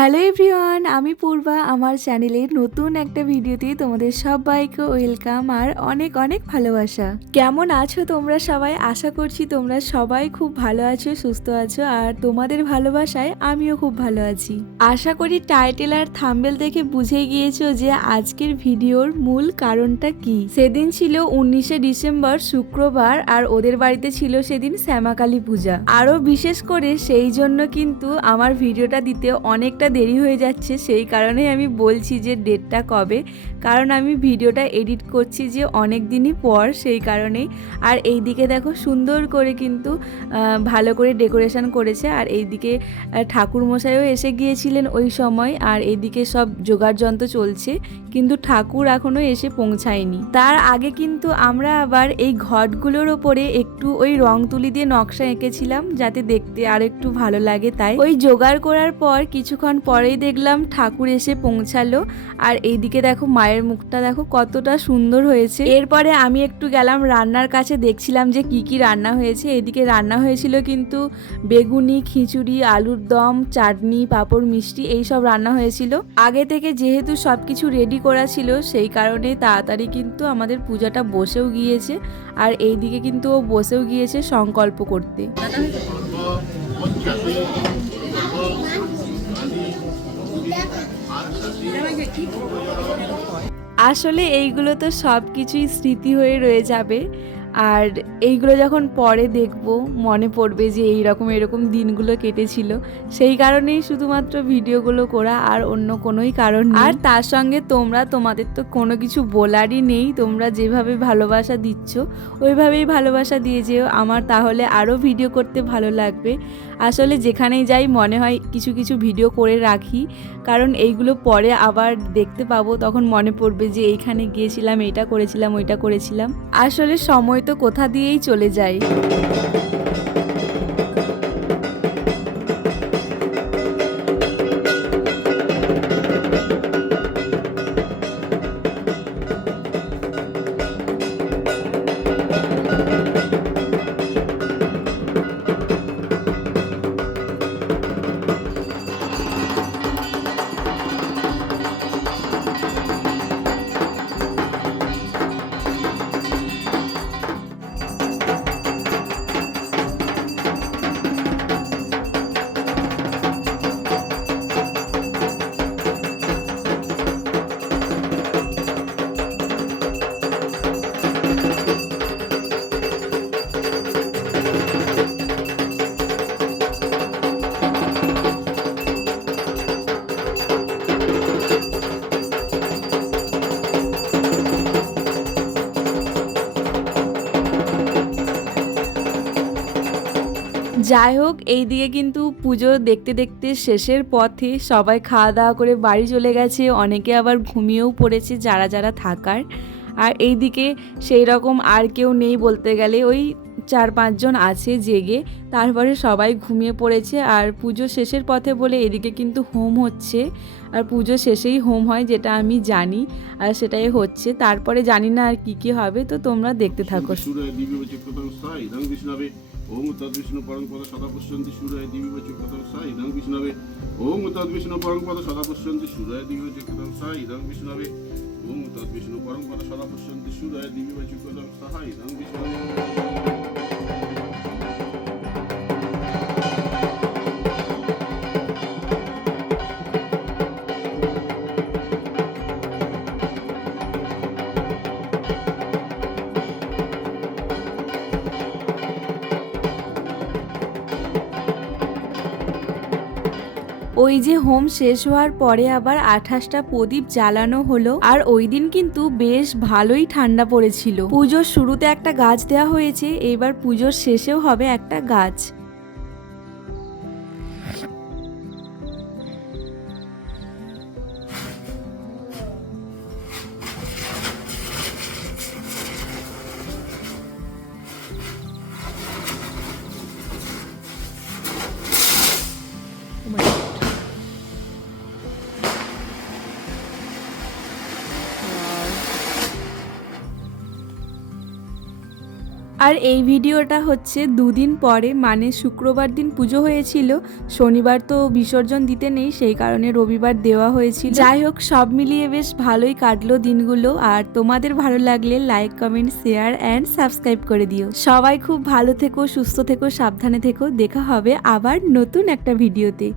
Hello everyone, আমি পূর্বা। আমার চ্যানেলের নতুন একটা ভিডিওতে তোমাদের সবাইকে ওয়েলকাম আর অনেক অনেক ভালোবাসা। কেমন আছো তোমরা সবাই? আশা করছি তোমরা সবাই খুব ভালো আছো, সুস্থ আছো, আর তোমাদের ভালোবাসায় আমিও খুব ভালো আছি। আশা করি টাইটেল আর থাম্বনেল দেখে বুঝে গিয়েছো যে আজকের ভিডিওর মূল কারণটা কি। সেদিন ছিল 19শে ডিসেম্বর, শুক্রবার, আর ওদের বাড়িতে ছিল সেদিন শ্যামাকালী পূজা। আরও বিশেষ করে সেই জন্য কিন্তু আমার ভিডিওটা দিতে অনেকটা দেরি হয়ে যাচ্ছে। সেই কারণেই আমি বলছি যে ডেটটা কবে, কারণ আমি ভিডিওটা এডিট করছি যে অনেক দিনই পর, সেই কারণেই। আর এইদিকে দেখো সুন্দর করে কিন্তু ভালো করে ডেকোরেশন করেছে, আর এইদিকে ঠাকুরমশাইও এসে গিয়েছিলেন ওই সময়, আর এইদিকে সব জোগাড় যন্ত্র চলছে, কিন্তু ঠাকুর এখনো এসে পৌঁছায়নি। তার আগে কিন্তু আমরা আবার এই ঘটগুলোর ওপরে একটু ওই রং তুলি দিয়ে নকশা এঁকেছিলাম, যাতে দেখতে আর একটু ভালো লাগে। তাই ওই জোগাড় করার পর কিছুক্ষণ পরেই দেখলাম ঠাকুর এসে পৌঁছালো। আর এইদিকে দেখো মায়ের মুখটা দেখো কতটা সুন্দর হয়েছে। এরপরে আমি একটু গেলাম রান্নার কাছে, দেখছিলাম যে কি কি রান্না হয়েছে। এদিকে রান্না হয়েছিল কিন্তু বেগুনি, খিচুড়ি, আলুর দম, চাটনি, পাঁপড়, মিষ্টি, এই সব রান্না হয়েছিল। আগে থেকে যেহেতু সবকিছু রেডি করা ছিল, সেই কারণে তাড়াতাড়ি কিন্তু আমাদের পূজাটা বসেও গিয়েছে। আর এইদিকে কিন্তু ও বসেও গিয়েছে সংকল্প করতে। আসলে এইগুলো তো সব কিছুই স্মৃতি হয়ে রয়ে যাবে, আর এইগুলো যখন পরে দেখব মনে পড়বে যে এরকম দিনগুলো কেটেছিল। সেই কারণেই শুধুমাত্র ভিডিওগুলো করা, আর অন্য কোনোই কারণ নেই। আর তার সঙ্গে তোমাদের তো কোনো কিছু বলারই নেই। তোমরা যেভাবে ভালোবাসা দিচ্ছ ওইভাবেই ভালোবাসা দিয়ে যেও আমার, তাহলে আরও ভিডিও করতে ভালো লাগবে। আসলে যেখানেই যাই মনে হয় কিছু কিছু ভিডিও করে রাখি, কারণ এইগুলো পরে আবার দেখতে পাবো, তখন মনে পড়বে যে এইখানে গিয়েছিলাম, এইটা করেছিলাম, ওইটা করেছিলাম। আসলে সময় তো কোথা দিয়েই চলে যায়। যাই হোক, এইদিকে কিন্তু পুজো দেখতে দেখতে শেষের পথে সবাই খাওয়া দাওয়া করে বাড়ি চলে গেছে, অনেকে আবার ঘুমিয়েও পড়েছে যারা যারা থাকার। আর এইদিকে সেই রকম আর কেউ নেই বলতে গেলে, ওই 4-5 জন আছে জেগে, তারপরে সবাই ঘুমিয়ে পড়েছে। আর পুজো শেষের পথে বলে এদিকে কিন্তু হোম হচ্ছে, আর পুজো শেষেই হোম হয় যেটা আমি জানি, আর সেটাই হচ্ছে। তারপরে জানি না আর কি কি হবে, তো তোমরা দেখতে থাকো। ওম তদ্বিষ্ণু পরং পদ সদা পশ্যন্তি সূর্যায় দিবি বচকতং সা ইদং বিষ্ণবে ওম তদ্বিষ্ণু পরং পদ সদা পশ্যন্তি সূর্যায় দিবি বচকতং সা ইদং বিষ্ণবে ওম তদ্বিষ্ণু পরং পদ সদা পশ্যন্তি সূর্যায় দিবি বচকতং সা ইদং বিষ্ণবে। ওই যে হোম শেষ হওয়ার পরে আবার 28টা প্রদীপ জ্বালানো হলো, আর ওই দিন কিন্তু বেশ ভালোই ঠান্ডা পড়েছিল। পুজোর শুরুতে একটা গাছ দেওয়া হয়েছে, এবার পুজোর শেষেও হবে একটা গাছ। আর এই ভিডিওটা হচ্ছে দুদিন পরে, মানে শুক্রবার দিন পুজো হয়েছিল, শনিবার তো বিসর্জন দিতে নেই, সেই কারণে রবিবার দেওয়া হয়েছিল। যাই হোক, সব মিলিয়ে বেশ ভালোই কাটলো দিনগুলো। আর তোমাদের ভালো লাগলে like, comment, share and subscribe করে দিও। সবাই খুব ভালো থেকো, সুস্থ থেকো, সাবধানে থেকো। দেখা হবে আবার নতুন একটা ভিডিওতে।